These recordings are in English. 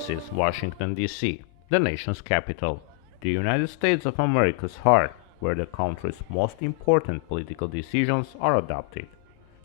This is Washington, D.C., the nation's capital, the United States of America's heart, where the country's most important political decisions are adopted.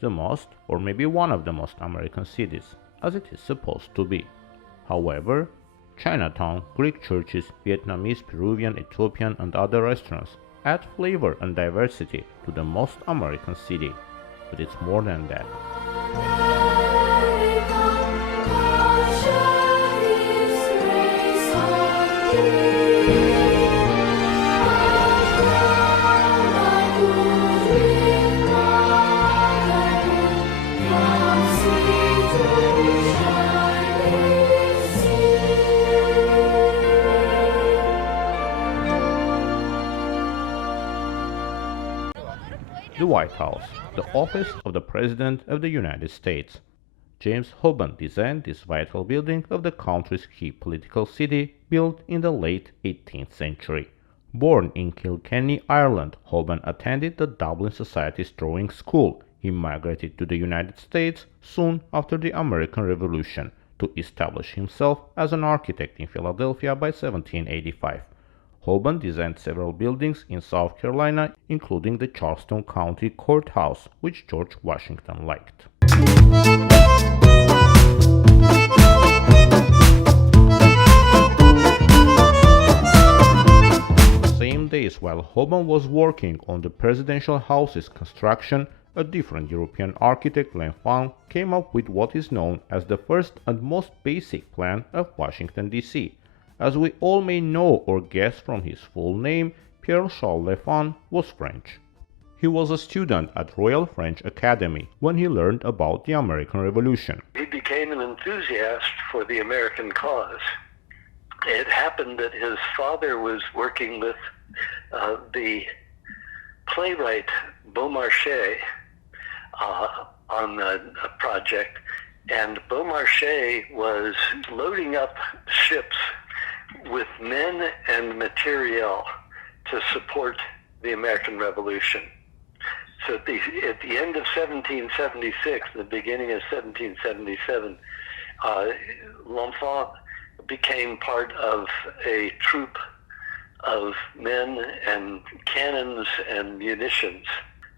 The most, or maybe one of the most American cities, as it is supposed to be. However, Chinatown, Greek churches, Vietnamese, Peruvian, Ethiopian, and other restaurants add flavor and diversity to the most American city. But it's more than that. The White House, the office of the President of the United States. James Hoban designed this vital building of the country's key political city, built in the late 18th century. Born in Kilkenny, Ireland, Hoban attended the Dublin Society's drawing school. He migrated to the United States soon after the American Revolution to establish himself as an architect in Philadelphia by 1785. Hoban designed several buildings in South Carolina, including the Charleston County Courthouse, which George Washington liked. Same days while Hoban was working on the presidential house's construction, a different European architect, L'Enfant, came up with what is known as the first and most basic plan of Washington, D.C. As we all may know or guess from his full name, Pierre-Charles L'Enfant was French. He was a student at Royal French Academy when he learned about the American Revolution. He became an enthusiast for the American cause. It happened that his father was working with the playwright Beaumarchais on a project, and Beaumarchais was loading up ships with men and material to support the American Revolution. So at the end of 1776, the beginning of 1777, L'Enfant became part of a troop of men and cannons and munitions.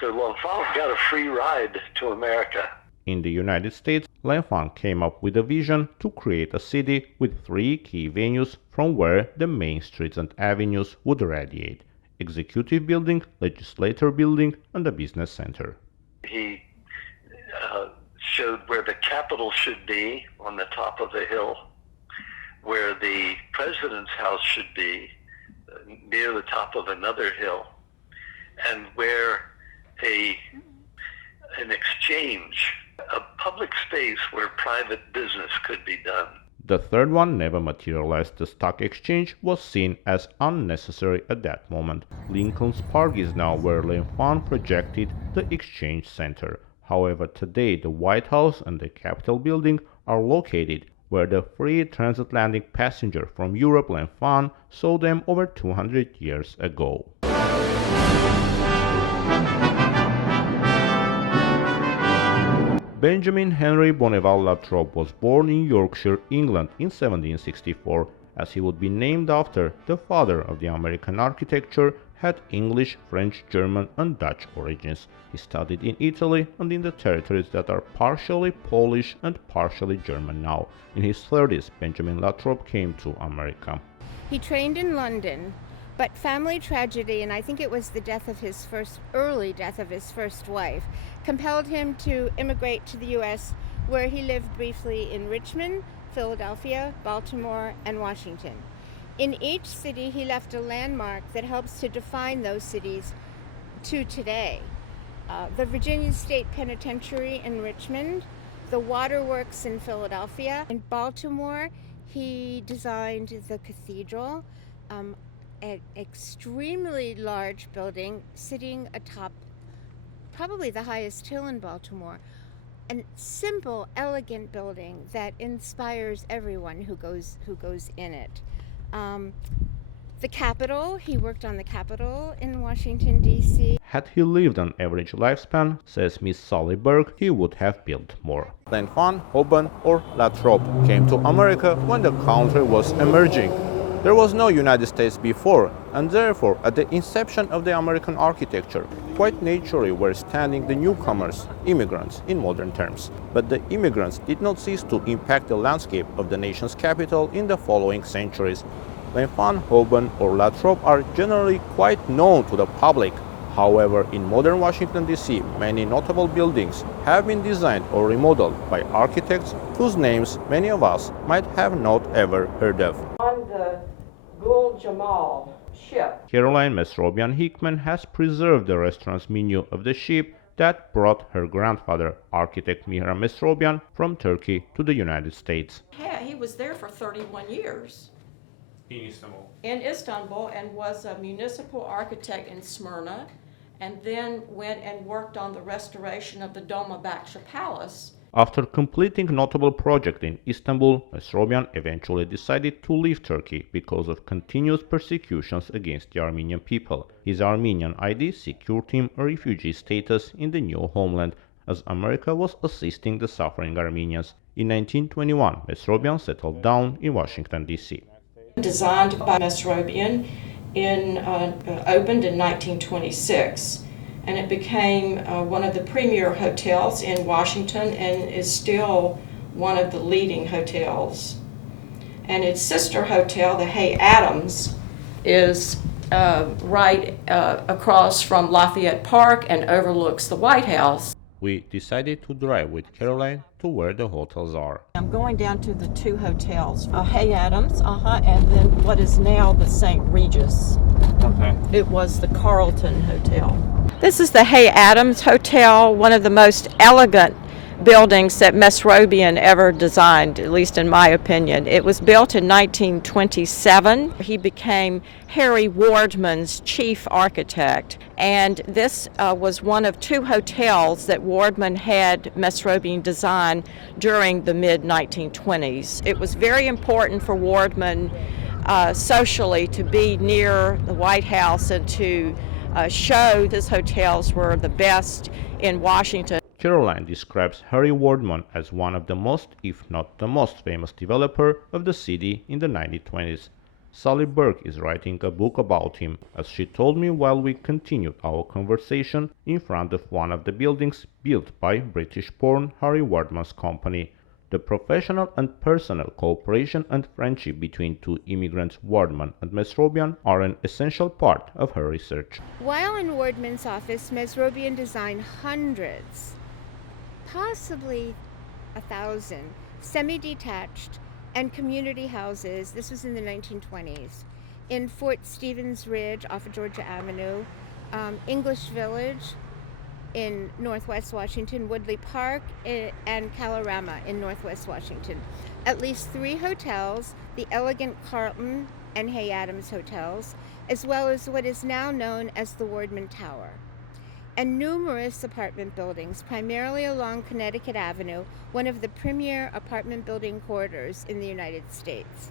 So L'Enfant got a free ride to America. In the United States, L'Enfant came up with a vision to create a city with three key venues from where the main streets and avenues would radiate: Executive Building, Legislature Building, and the Business Center. He showed where the Capitol should be, on the top of a hill, where the President's house should be, near the top of another hill, and where an exchange, a public space where private business could be done. The third one never materialized. The stock exchange was seen as unnecessary at that moment. Lincoln's Park is now where L'Enfant projected the exchange center. However, today the White House and the Capitol building are located where the free transatlantic passenger from Europe, L'Enfant, saw them over 200 years ago. Benjamin Henry Bonneval Lathrop was born in Yorkshire, England in 1764, as he would be named after the father of the American architecture, had English, French, German, and Dutch origins. He studied in Italy and in the territories that are partially Polish and partially German now. In his 30s, Benjamin Lathrop came to America. He trained in London, but family tragedy, and I think it was the early death of his first wife, compelled him to immigrate to the U.S., where he lived briefly in Richmond, Philadelphia, Baltimore, and Washington. In each city, he left a landmark that helps to define those cities to today. The Virginia State Penitentiary in Richmond, the waterworks in Philadelphia. In Baltimore, he designed the cathedral, an extremely large building sitting atop probably the highest hill in Baltimore. A simple, elegant building that inspires everyone who goes in it. The Capitol, he worked on the Capitol in Washington, D.C. Had he lived an average lifespan, says Miss Sally Berg, he would have built more. Lanfan, Hoban, or Latrobe came to America when the country was emerging. There was no United States before, and therefore, at the inception of the American architecture, quite naturally were standing the newcomers, immigrants in modern terms. But the immigrants did not cease to impact the landscape of the nation's capital in the following centuries. Lanfan, Hoban, or Latrobe are generally quite known to the public. However, in modern Washington, D.C., many notable buildings have been designed or remodeled by architects whose names many of us might have not ever heard of. On the Gul Jamal ship, Caroline Mesrobian Hickman has preserved the restaurant's menu of the ship that brought her grandfather, architect Mihran Mesrobian, from Turkey to the United States. he was there for 31 years. In Istanbul, and was a municipal architect in Smyrna, and then went and worked on the restoration of the Dolmabahce Palace. After completing notable projects in Istanbul, Mesrobian eventually decided to leave Turkey because of continuous persecutions against the Armenian people. His Armenian ID secured him a refugee status in the new homeland, as America was assisting the suffering Armenians. In 1921, Mesrobian settled down in Washington, D.C. Designed by Mesrobian, opened in 1926, and it became one of the premier hotels in Washington and is still one of the leading hotels. And its sister hotel, the Hay Adams, is right across from Lafayette Park and overlooks the White House. We decided to drive with Caroline to where the hotels are. I'm going down to the two hotels, Hay Adams, and then what is now the St. Regis. Okay. It was the Carlton Hotel. This is the Hay Adams Hotel, one of the most elegant buildings that Mesrobian ever designed, at least in my opinion. It was built in 1927. He became Harry Wardman's chief architect, and this was one of two hotels that Wardman had Mesrobian design during the mid-1920s. It was very important for Wardman socially to be near the White House and to show his hotels were the best in Washington. Caroline describes Harry Wardman as one of the most, if not the most famous developer of the city in the 1920s. Sally Berg is writing a book about him, as she told me while we continued our conversation in front of one of the buildings built by British-born Harry Wardman's company. The professional and personal cooperation and friendship between two immigrants, Wardman and Mesrobian, are an essential part of her research. While in Wardman's office, Mesrobian designed hundreds, possibly 1,000, semi-detached and community houses. This was in the 1920s. In Fort Stevens Ridge off of Georgia Avenue, English Village in Northwest Washington, Woodley Park, and Kalorama in Northwest Washington. At least 3 hotels, the elegant Carlton and Hay Adams hotels, as well as what is now known as the Wardman Tower, and numerous apartment buildings, primarily along Connecticut Avenue, one of the premier apartment building corridors in the United States.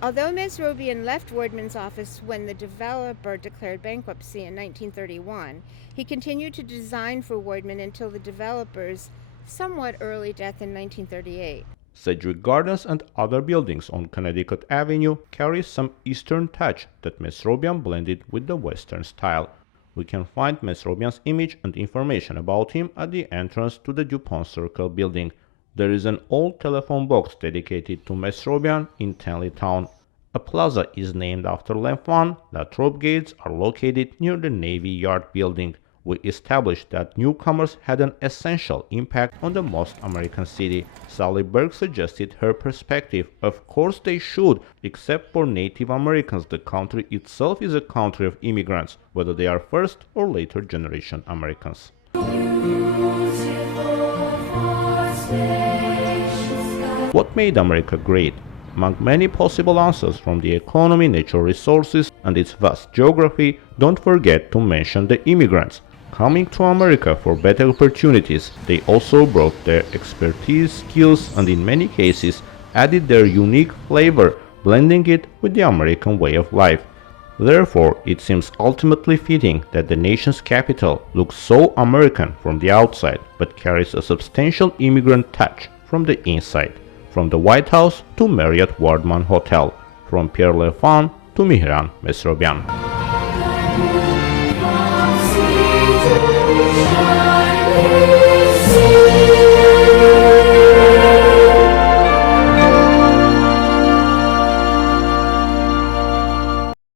Although Mesrobian left Wardman's office when the developer declared bankruptcy in 1931, he continued to design for Wardman until the developer's somewhat early death in 1938. Sedgwick Gardens and other buildings on Connecticut Avenue carry some Eastern touch that Mesrobian blended with the Western style. We can find Mesrobian's image and information about him at the entrance to the DuPont Circle building. There is an old telephone box dedicated to Mesrobian in Tenleytown. A plaza is named after Lanfan. Latrobe gates are located near the Navy Yard building. We established that newcomers had an essential impact on the most American city. Sally Berg suggested her perspective. Of course they should, except for Native Americans, the country itself is a country of immigrants, whether they are first or later generation Americans. What made America great? Among many possible answers from the economy, natural resources, and its vast geography, don't forget to mention the immigrants. Coming to America for better opportunities, they also brought their expertise, skills, and in many cases added their unique flavor, blending it with the American way of life. Therefore, it seems ultimately fitting that the nation's capital looks so American from the outside but carries a substantial immigrant touch from the inside, from the White House to Marriott Wardman Hotel, from Pierre Lefan to Mihran Mesrobian.